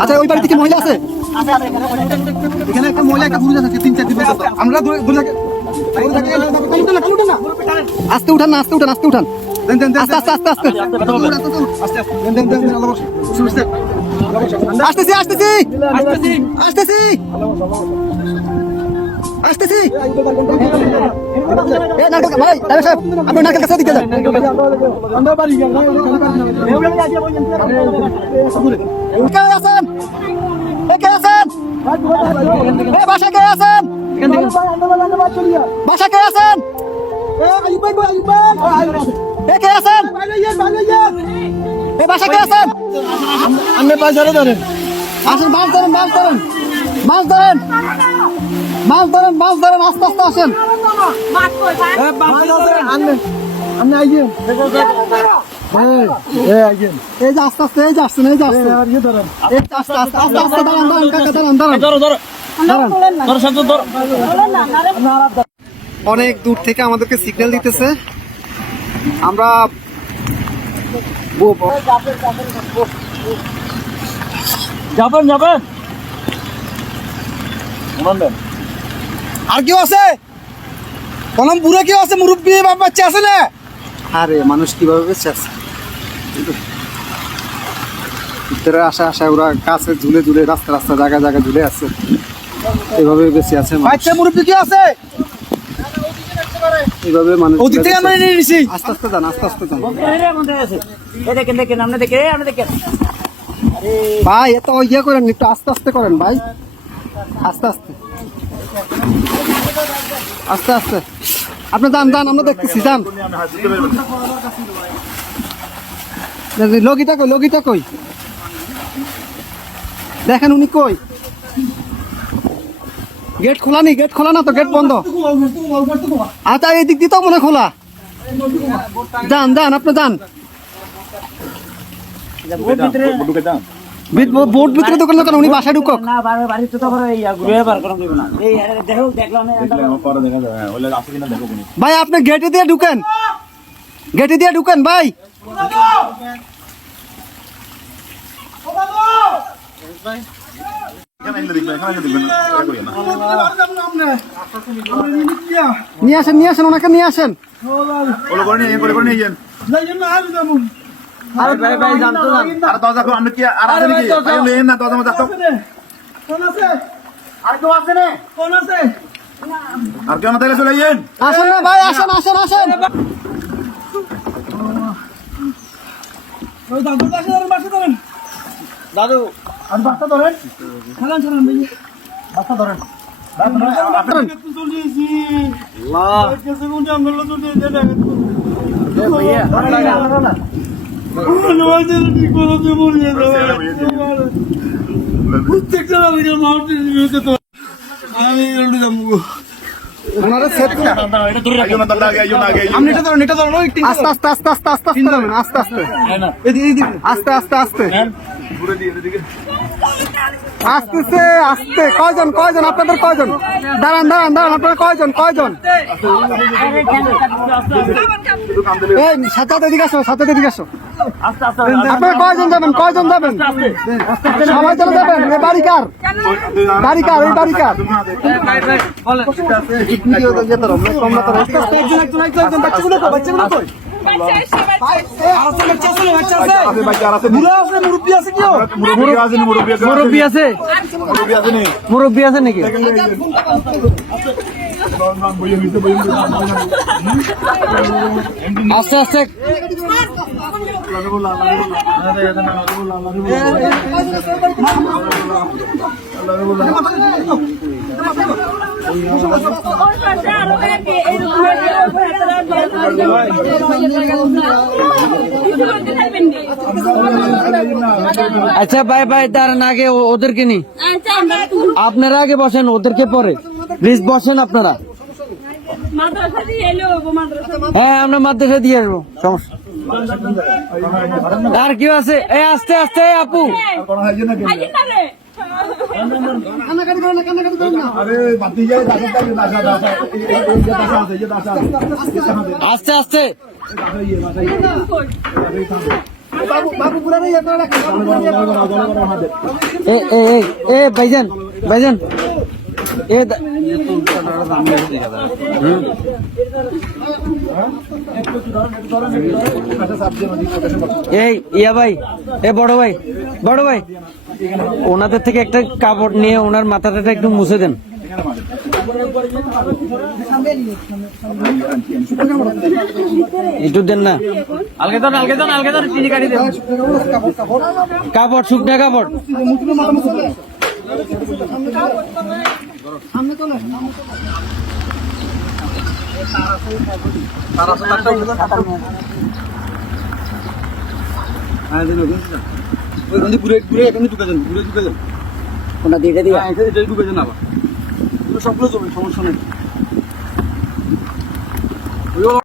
আচ্ছা ওই বাড়িতে কি মহিলা আছে? এখানে একটা মহিলা একটা পুরুষ আছে 3-4 দিন আমরা আস্তে উঠান না আস্তে উঠান আস্তে উঠান আস্তে আস্তে আস্তে আস্তে আসতেছি আসতেছি আসতেছি আসতেছি ভাই সাহেব আপনি নারকেল কাছে দিতে যান কে আছেন কে আছেন বাসা কে আছেন বাসা কে আছেন কে আছেন বাসা কে আছেন আপনি বাজারে ধরেন আসেন মাছ ধরেন মাছ ধরেন মাছ ধরেন মাছ ধরেন মাছ ধরেন আস্তে আস্তে আসেন আপনি আইয়েন এই যে আস্তে আস্তে এই যে আসছেন এই যে আসছেন এই আস্তে আস্তে আস্তে আস্তে দাঁড়ান দাঁড়ান কাকা দাঁড়ান দাঁড়ান অনেক দূর থেকে আমাদেরকে সিগন্যাল দিতেছে আমরা যাবেন যাবেন আর কেউ আছে কলম বুড়ো কেউ আছে মুরব্বী বাচ্চা আছে না আরে মানুষ কিভাবে বেঁচে আছে ভিতরে আসা আসা ওরা কাছে ঝুলে ঝুলে রাস্তা রাস্তা জায়গা জায়গা ঝুলে আছে এইভাবে বেঁচে আছে বাচ্চা মুরব্বী কেউ আছে এইভাবে মানুষ ওদিক থেকে আমরা নিয়ে নিছি আস্তে আস্তে যান আস্তে আস্তে যান দেখেন দেখেন আপনি দেখেন আপনি দেখেন ভাই এত ইয়ে করেন একটু আস্তে আস্তে করেন ভাই আস্তে আস্তে আস্তে আস্তে আপনি যান যান আমরা দেখতেছি যান লগিটা কই দেখেন উনি কই গেট খোলা নি গেট খোলা না তো গেট বন্ধ আচ্ছা এই দিক দিয়ে তো মনে খোলা যান যান আপনি যান বোর্ড ভিতরে দোকান দোকান উনি বাসায় ঢুকক না বাড়িতে তো করে ঘুরে বার করতে দিব না এই দেখো দেখলাম ভাই আপনি গেটে দিয়ে ঢুকেন ভাই নিয়ে আসেন ওনাকে নিয়ে আসেন আরে ভাই ভাই জানতো না আর দরজা খোলা আপনি কি আর আছে নাকি ভাই লেন না দরজা মধ্যে আসো কোন আছে আর কেউ আছে না কোন আছে আর কেউ না তাহলে চলে যান আসেন না ভাই আসেন ওই দাদু বাসা ধরেন দাদু আর বাসা ধরেন ছাড়ান ভাই বাসা ধরেন আস্তে আস্তে আস্তে কয়জন আপনাদের কয়জন দাঁড়ান আপনারা কয়জন এই সাথে দিকে আসো আপনারা কয়জন যাবেন সবাই চলে যাবেন এই বাড়িকার এই বাড়িকার বাচ্চাগুলো কই মুরব্বী আছে নাকি আস্তে আস্তে আচ্ছা ভাই দাঁড়ান আগে ওদেরকে নি আপনারা আগে বসেন ওদেরকে পরে প্লিজ বসেন আপনারা হ্যাঁ আমরা মাদ্রাসা দিয়ে আসবো সমস্যা আর কি আছে এই আস্তে আস্তে আপু কান্নাকাটি করেন না, কান্নাকাটি করেন না। আরে বাতি যায় দাসা তাই দাসা দাসা এই যে দাসা আছে এই যে দাসা আছে আস্তে আস্তে বাবু বাবু পুরা ইয়ে করে রাখেন। এ ভাইজান ভাইজান এ এই ইয়া ভাই এ বড় ভাই ওনাদের থেকে একটা কাপড় নিয়ে ওনার মাথাটা একটু মুছে দেন। একটু দেন না, আলগে দেন চিনি কাটি দেন। কাপড় শুকনা কাপড় ওনা দিয়ে দিয়ে সবগুলো জমি সমস্যা নেই